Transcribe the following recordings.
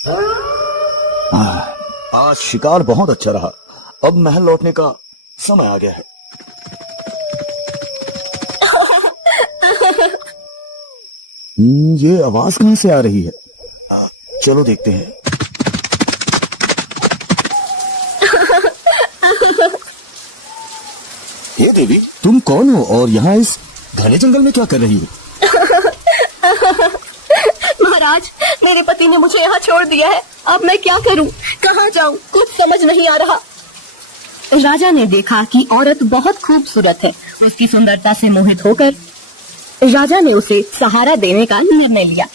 आज शिकार बहुत अच्छा रहा। अब महल लौटने का समय आ गया है। ये आवाज कहां से आ रही है? चलो देखते हैं। ये देवी, तुम कौन हो और यहाँ इस घने जंगल में क्या कर रही हो? महाराज, मेरे पति ने मुझे यहाँ छोड़ दिया है। अब मैं क्या करूँ, कहाँ जाऊँ, कुछ समझ नहीं आ रहा। राजा ने देखा कि औरत बहुत खूबसूरत है। उसकी सुंदरता से मोहित होकर राजा ने उसे सहारा देने का निर्णय लिया।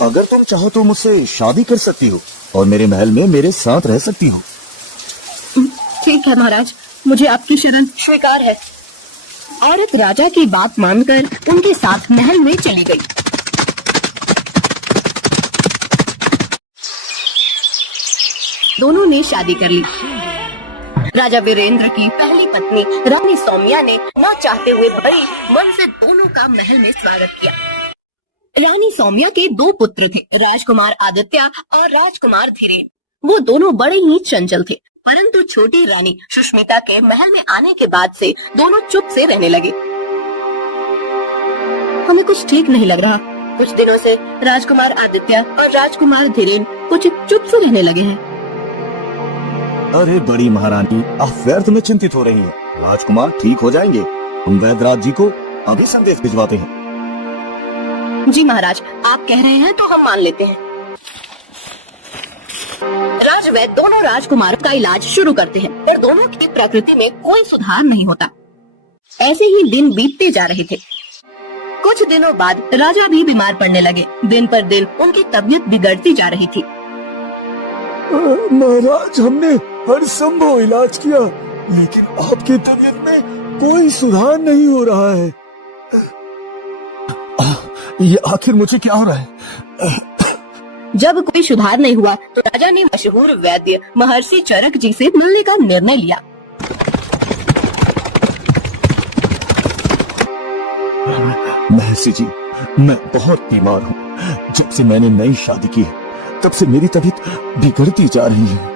अगर तुम चाहो तो मुझसे शादी कर सकती हो और मेरे महल में मेरे साथ रह सकती हो। ठीक है महाराज, मुझे आपकी शरण स्वीकार है। औरत राजा की बात मानकर उनके साथ महल में चली गई। दोनों ने शादी कर ली। राजा वीरेंद्र की पहली पत्नी रानी सौम्या ने न चाहते हुए बड़ी मन से दोनों का महल में स्वागत किया। रानी सौम्या के 2 पुत्र थे, राजकुमार आदित्य और राजकुमार धीरेन। वो दोनों बड़े ही चंचल थे, परंतु छोटी रानी सुष्मिता के महल में आने के बाद से दोनों चुप से रहने लगे। हमें कुछ ठीक नहीं लग रहा। कुछ दिनों से राजकुमार आदित्य और राजकुमार धीरेन कुछ चुप से रहने लगे हैं। अरे बड़ी महारानी, आप व्यर्थ में चिंतित हो रही हैं। राजकुमार ठीक हो जाएंगे। हम वैद्यराज जी को अभी संदेश भिजवाते हैं। जी महाराज, आप कह रहे हैं तो हम मान लेते हैं। राजवैद्य दोनों राजकुमारों का इलाज शुरू करते हैं, पर दोनों की प्रकृति में कोई सुधार नहीं होता। ऐसे ही दिन बीतते जा रहे थे। कुछ दिनों बाद राजा भी बीमार पड़ने लगे। दिन पर दिन उनकी तबीयत बिगड़ती जा रही थी। महाराज, हमने हर संभव इलाज किया, लेकिन आपकी तबीयत में कोई सुधार नहीं हो रहा है। ये आखिर मुझे क्या हो रहा है? जब कोई सुधार नहीं हुआ तो राजा ने मशहूर वैद्य महर्षि चरक जी से मिलने का निर्णय लिया। महर्षि जी, मैं बहुत बीमार हूँ। जब से मैंने नई शादी की है, तब से मेरी तबीयत बिगड़ती जा रही है।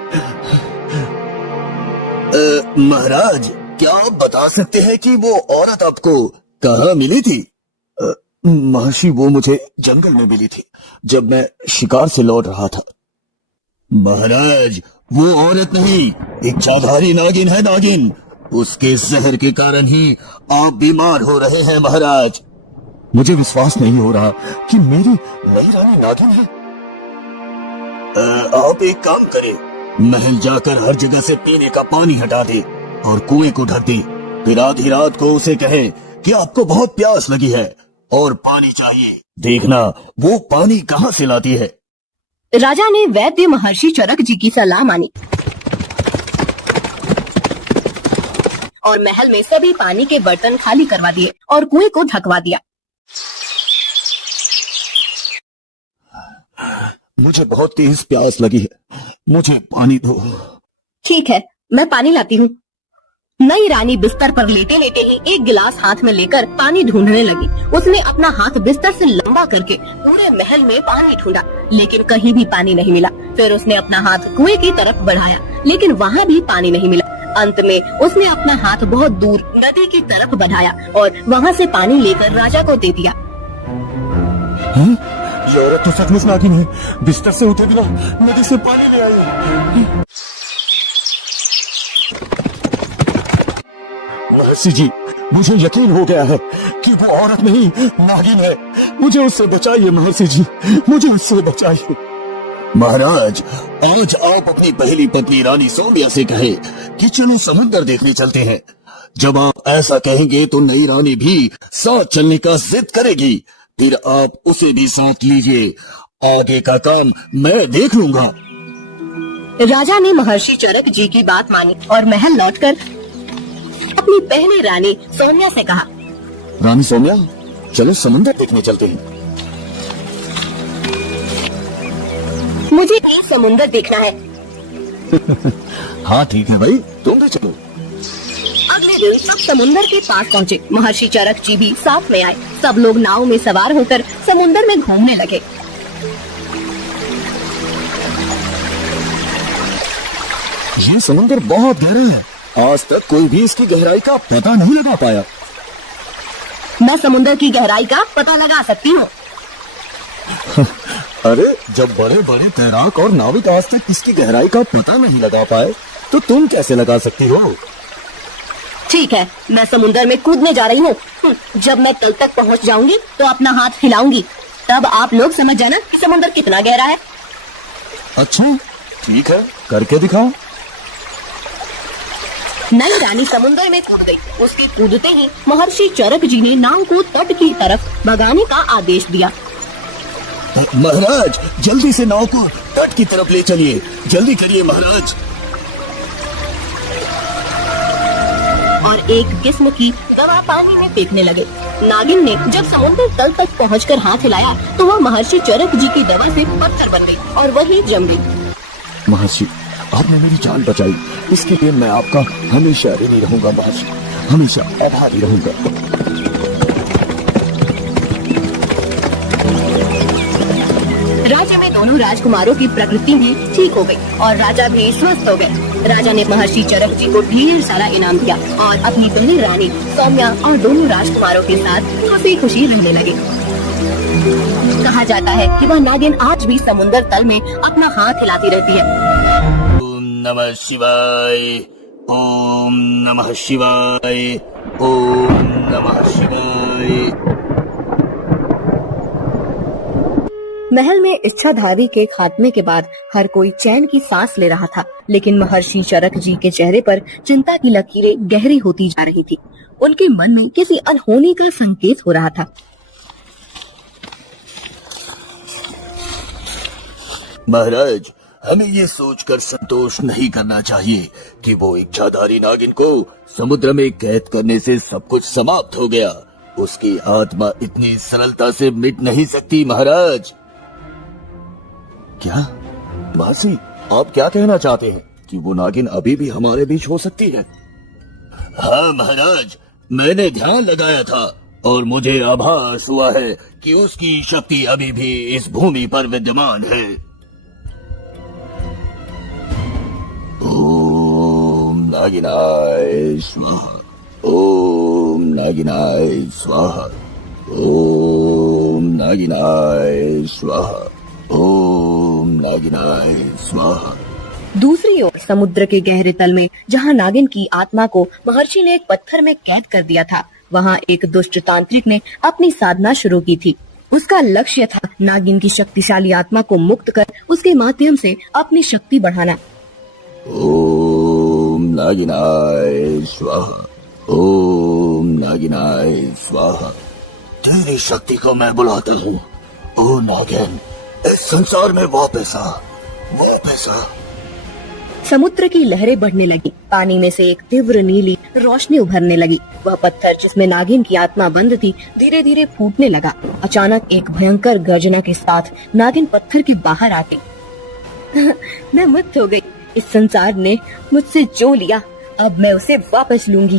महाराज, क्या आप बता सकते हैं कि वो औरत आपको कहाँ मिली थी? महर्षि, वो मुझे जंगल में मिली थी जब मैं शिकार से लौट रहा था। महाराज, वो औरत नहीं, इच्छाधारी नागिन है। नागिन, उसके जहर के कारण ही आप बीमार हो रहे हैं। महाराज, मुझे विश्वास नहीं हो रहा कि मेरी नई रानी नागिन है। आप एक काम करें, महल जाकर हर जगह से पीने का पानी हटा दे और कुएं को ढक दे। फिर आधी रात को उसे कहें कि आपको बहुत प्यास लगी है और पानी चाहिए। देखना वो पानी कहाँ से लाती है। राजा ने वैद्य महर्षि चरक जी की सलाह मानी और महल में सभी पानी के बर्तन खाली करवा दिए और कुएं को ढकवा दिया। मुझे बहुत तेज प्यास लगी है, मुझे पानी दो। ठीक है, मैं पानी लाती हूँ। नई रानी बिस्तर पर लेटे लेटे ही एक गिलास हाथ में लेकर पानी ढूंढने लगी। उसने अपना हाथ बिस्तर से लंबा करके पूरे महल में पानी ढूंढा, लेकिन कहीं भी पानी नहीं मिला। फिर उसने अपना हाथ कुएं की तरफ बढ़ाया, लेकिन वहाँ भी पानी नहीं मिला। अंत में उसने अपना हाथ बहुत दूर नदी की तरफ बढ़ाया और वहाँ से पानी लेकर राजा को दे दिया। ये औरत तो सचमुच नागिन है। बिस्तर से उठे बिना नदी से पानी ले आई। महर्षि जी, मुझे यकीन हो गया है कि वो औरत नहीं, नागिन है। मुझे उससे बचाइए महर्षि जी, मुझे उससे बचाइए। महाराज, आज आप अपनी पहली पत्नी रानी सौम्या से कहे कि चलो समुद्र देखने चलते हैं। जब आप ऐसा कहेंगे तो नई रानी भी साथ चलने का जिद करेगी। फिर आप उसे भी साथ लीजिए। आगे का काम मैं देख लूंगा। राजा ने महर्षि चरक जी की बात मानी और महल लौटकर अपनी पहली रानी सौम्या से कहा, रानी सौम्या, चलो समुद्र देखने चलते हैं। मुझे भी समुद्र देखना है। हाँ ठीक है भाई, तुम भी चलो। अगले दिन सब समुद्र के पास पहुँचे। महर्षि चरक जी भी साथ में आए। सब लोग नाव में सवार होकर समुद्र में घूमने लगे। ये समुद्र बहुत गहरा है, आज तक कोई भी इसकी गहराई का पता नहीं लगा पाया। मैं समुद्र की गहराई का पता लगा सकती हूँ। अरे जब बड़े बड़े तैराक और नाविक आज तक इसकी गहराई का पता नहीं लगा पाए, तो तुम कैसे लगा सकती हो? ठीक है, मैं समुद्र में कूदने जा रही हूँ। जब मैं तल तक पहुँच जाऊंगी तो अपना हाथ हिलाऊंगी, तब आप लोग समझ जाना कि समुद्र कितना गहरा है। अच्छा ठीक है, करके दिखाओ। नई रानी समुद्र में कूद गई। उसके कूदते ही महर्षि चरक जी ने नाव को तट की तरफ भगाने का आदेश दिया। महाराज जल्दी से नाव को तट की तरफ ले चलिए, जल्दी करिए महाराज। और एक किस्म की दवा पानी में फेंकने लगे। नागिन ने जब समुद्र तल तक पहुंचकर हाथ हिलाया तो वह महर्षि चरक जी की दवा से पत्थर बन गई और वही जम गई। महर्षि आपने मेरी जान बचाई, इसके लिए मैं आपका हमेशा ऋणी रहूंगा महर्षि, हमेशा आभारी रहूंगा। राज्य में दोनों राजकुमारों की प्रकृति भी ठीक हो गई और राजा भी स्वस्थ हो गए। राजा ने महर्षि चरक जी को ढेर सारा इनाम दिया और अपनी बहन रानी सौम्या और दोनों राजकुमारों के साथ खुशी खुशी रहने लगे। कहा जाता है कि वह नागिन आज भी समुद्र तल में अपना हाथ हिलाती रहती है। ओम नमः शिवाय, ओम नमः शिवाय, ओम नमः शिवाय। महल में इच्छाधारी के खात्मे के बाद हर कोई चैन की सांस ले रहा था, लेकिन महर्षि चरक जी के चेहरे पर चिंता की लकीरें गहरी होती जा रही थी। उनके मन में किसी अनहोनी का संकेत हो रहा था। महाराज हमें ये सोचकर संतोष नहीं करना चाहिए कि वो इच्छाधारी नागिन को समुद्र में कैद करने से सब कुछ समाप्त हो गया। उसकी आत्मा इतनी सरलता से मिट नहीं सकती महाराज। क्या मासी, आप क्या कहना चाहते हैं कि वो नागिन अभी भी हमारे बीच हो सकती है? हाँ महाराज, मैंने ध्यान लगाया था और मुझे आभास हुआ है कि उसकी शक्ति अभी भी इस भूमि पर विद्यमान है। ओम नागिनाय स्वाहा, ओम नागिनाय स्वाहा, ओम नागिनाय स्वाहा, ओम नागिनाय स्वाहा। दूसरी ओर समुद्र के गहरे तल में जहां नागिन की आत्मा को महर्षि ने एक पत्थर में कैद कर दिया था, वहां एक दुष्ट तांत्रिक ने अपनी साधना शुरू की थी। उसका लक्ष्य था नागिन की शक्तिशाली आत्मा को मुक्त कर उसके माध्यम से अपनी शक्ति बढ़ाना। ओम नागिनाय स्वाहा, ओम नागिनाय स्वाहा। तेरी शक्ति को मैं बुलाता हूँ। ओ नागिन, इस संसार में वापस आ, वापस आ। समुद्र की लहरें बढ़ने लगी। पानी में से एक तीव्र नीली रोशनी उभरने लगी। वह पत्थर जिसमें नागिन की आत्मा बंद थी धीरे धीरे फूटने लगा। अचानक एक भयंकर गर्जना के साथ नागिन पत्थर के बाहर आ गई। मैं मुक्त हो गई। इस संसार ने मुझसे जो लिया, अब मैं उसे वापस लूंगी।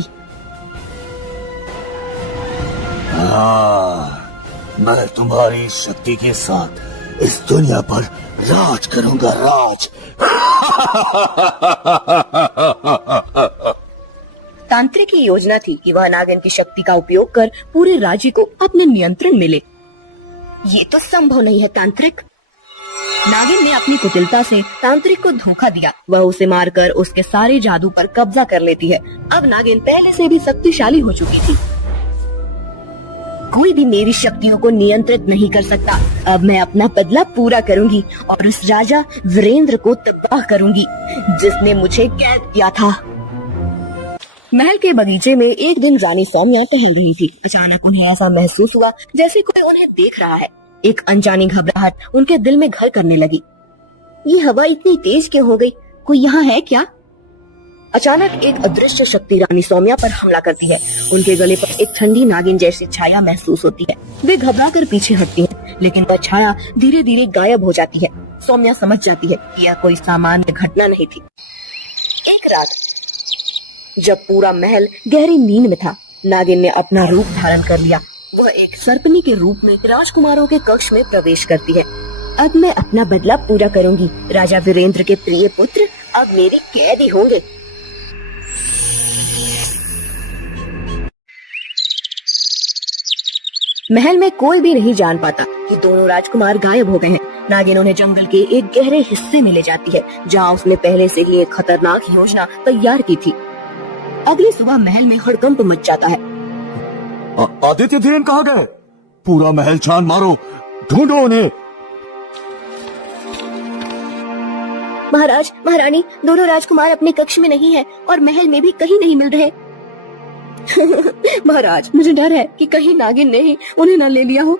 हाँ, मैं तुम्हारी शक्ति के साथ इस दुनिया पर राज करूंगा, राज। तांत्रिक की योजना थी कि वह नागिन की शक्ति का उपयोग कर पूरे राज्य को अपने नियंत्रण में ले। ये तो संभव नहीं है तांत्रिक। नागिन ने अपनी कुटिलता से तांत्रिक को धोखा दिया। वह उसे मारकर उसके सारे जादू पर कब्जा कर लेती है। अब नागिन पहले से भी शक्तिशाली हो चुकी थी। कोई भी मेरी शक्तियों को नियंत्रित नहीं कर सकता। अब मैं अपना बदला पूरा करूंगी और उस राजा वीरेंद्र को तबाह करूंगी जिसने मुझे कैद किया था। महल के बगीचे में एक दिन रानी सौम्या टहल रही थी। अचानक उन्हें ऐसा महसूस हुआ जैसे कोई उन्हें देख रहा है। एक अनजानी घबराहट उनके दिल में घर करने लगी। ये हवा इतनी तेज क्यों हो गई? कोई यहाँ है क्या? अचानक एक अदृश्य शक्ति रानी सौम्या पर हमला करती है। उनके गले पर एक ठंडी नागिन जैसी छाया महसूस होती है। वे घबराकर पीछे हटती हैं, लेकिन वह छाया धीरे धीरे गायब हो जाती है। सौम्या समझ जाती है कि यह कोई सामान्य घटना नहीं थी। एक रात जब पूरा महल गहरी नींद में था, नागिन ने अपना रूप धारण कर लिया। वह एक सर्पनी के रूप में राजकुमारों के कक्ष में प्रवेश करती है। अब मैं अपना बदला पूरा करूंगी। राजा वीरेंद्र के प्रिय पुत्र अब मेरे कैदी होंगे। महल में कोई भी नहीं जान पाता कि दोनों राजकुमार गायब हो गए हैं। नागिन उन्हें जंगल के एक गहरे हिस्से में ले जाती है, जहाँ उसने पहले से ही एक खतरनाक योजना तैयार की थी। अगली सुबह महल में हड़कंप मच जाता है। आदित्य धीरेन कहाँ गए? पूरा महल छान मारो, ढूंढो उन्हें। महाराज, महारानी, दोनों राजकुमार अपने कक्ष में नहीं है और महल में भी कहीं नहीं मिल रहे। महाराज, मुझे डर है कि कहीं नागिन ने ही उन्हें न ले लिया हो।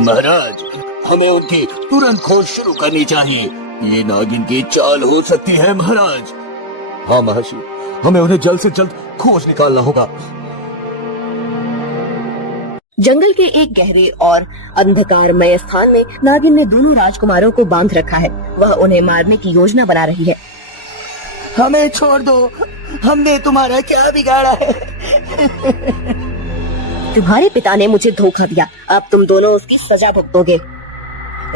महाराज, हमें उनकी तुरंत खोज शुरू करनी चाहिए। ये नागिन की चाल हो सकती है महाराज। हाँ महर्षि, हमें उन्हें जल्द से जल्द खोज निकालना होगा। जंगल के एक गहरे और अंधकारमय स्थान में नागिन ने दोनों राजकुमारों को बांध रखा है। वह उन्हें मारने की योजना बना रही है। हमें छोड़ दो, हमने तुम्हारा क्या बिगाड़ा है? तुम्हारे पिता ने मुझे धोखा दिया, अब तुम दोनों उसकी सजा भुगतोगे।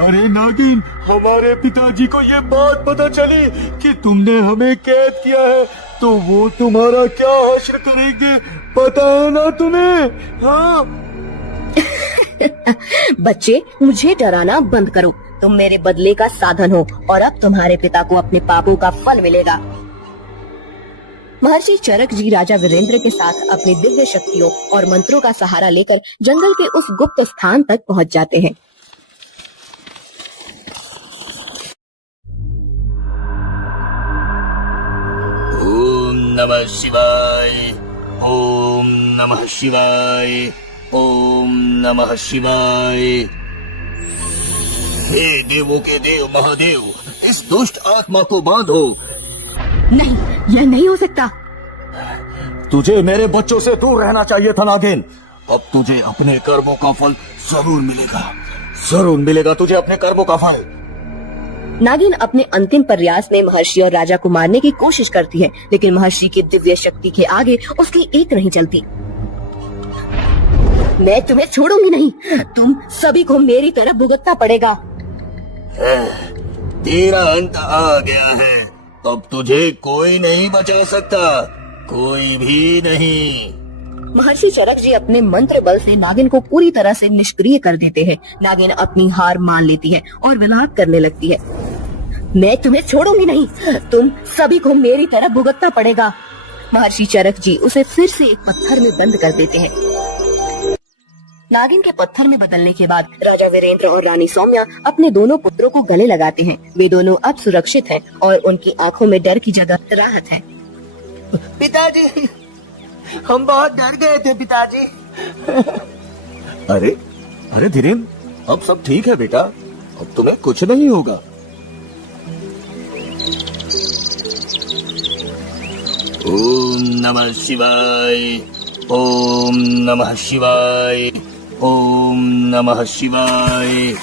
अरे नागिन, हमारे पिताजी को ये बात पता चली कि तुमने हमें कैद किया है तो वो तुम्हारा क्या हश्र करेंगे, पता है ना तुम्हें? हाँ। बच्चे, मुझे डराना बंद करो। तुम मेरे बदले का साधन हो और अब तुम्हारे पिता को अपने पापों का फल मिलेगा। महर्षि चरक जी राजा वीरेंद्र के साथ अपनी दिव्य शक्तियों और मंत्रों का सहारा लेकर जंगल के उस गुप्त स्थान तक पहुंच जाते हैं। ओम नमः शिवाय, ओम नमः शिवाय, ओम नमः शिवाय। हे देवों के देव महादेव, इस दुष्ट आत्मा को बांधो। नहीं, यह नहीं हो सकता। तुझे मेरे बच्चों से दूर रहना चाहिए था नागिन। अब तुझे अपने कर्मों का फल जरूर मिलेगा, जरूर मिलेगा तुझे अपने कर्मों का फल। नागिन अपने अंतिम प्रयास में महर्षि और राजा को मारने की कोशिश करती है, लेकिन महर्षि की दिव्य शक्ति के आगे उसकी एक नहीं चलती। मैं तुम्हें छोड़ूंगी नहीं, तुम सभी को मेरी तरह भुगतना पड़ेगा। तेरा अंत आ गया है, अब तुझे कोई नहीं बचा सकता, कोई भी नहीं। महर्षि चरक जी अपने मंत्र बल से नागिन को पूरी तरह से निष्क्रिय कर देते हैं। नागिन अपनी हार मान लेती है और विलाप करने लगती है। मैं तुम्हें छोड़ूंगी नहीं, तुम सभी को मेरी तरह भुगतना पड़ेगा। महर्षि चरक जी उसे फिर से एक पत्थर में बंद कर देते हैं। नागिन के पत्थर में बदलने के बाद राजा वीरेंद्र और रानी सौम्या अपने दोनों पुत्रों को गले लगाते हैं। वे दोनों अब सुरक्षित हैं और उनकी आंखों में डर की जगह राहत है। पिताजी, हम बहुत डर गए थे पिताजी। अरे अरे धीरेन, अब सब ठीक है बेटा, अब तुम्हें कुछ नहीं होगा। ओम नमः शिवाय, ओम नमः शिवाय, ओम नमः शिवाय।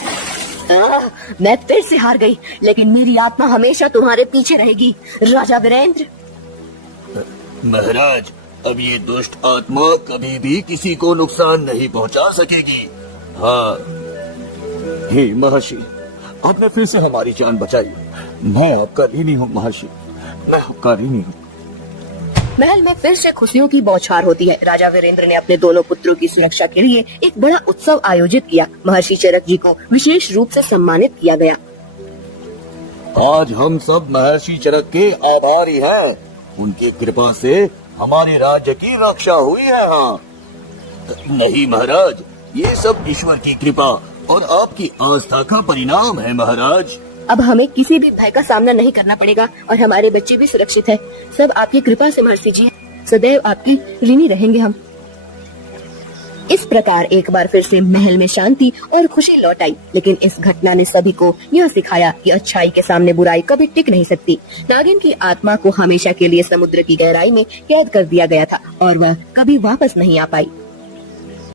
मैं फिर से हार गई, लेकिन मेरी आत्मा हमेशा तुम्हारे पीछे रहेगी राजा वीरेंद्र। महाराज, अब ये दुष्ट आत्मा कभी भी किसी को नुकसान नहीं पहुंचा सकेगी। हाँ, हे महर्षि, आपने फिर से हमारी जान बचाई। मैं आपका ऋणी हूँ महर्षि, मैं आपका ऋणी हूँ। महल में फिर से खुशियों की बौछार होती है। राजा वीरेंद्र ने अपने दोनों पुत्रों की सुरक्षा के लिए एक बड़ा उत्सव आयोजित किया। महर्षि चरक जी को विशेष रूप से सम्मानित किया गया। आज हम सब महर्षि चरक के आभारी हैं। उनकी कृपा से हमारे राज्य की रक्षा हुई है। हाँ नहीं महाराज, ये सब ईश्वर की कृपा और आपकी आस्था का परिणाम है महाराज। अब हमें किसी भी भय का सामना नहीं करना पड़ेगा और हमारे बच्चे भी सुरक्षित हैं। सब आपकी कृपा से महर्षि जी, सदैव आपकी ऋणी रहेंगे हम। इस प्रकार एक बार फिर से महल में शांति और खुशी लौट आई। लेकिन इस घटना ने सभी को यह सिखाया कि अच्छाई के सामने बुराई कभी टिक नहीं सकती। नागिन की आत्मा को हमेशा के लिए समुद्र की गहराई में कैद कर दिया गया था और वह कभी वापस नहीं आ पाई।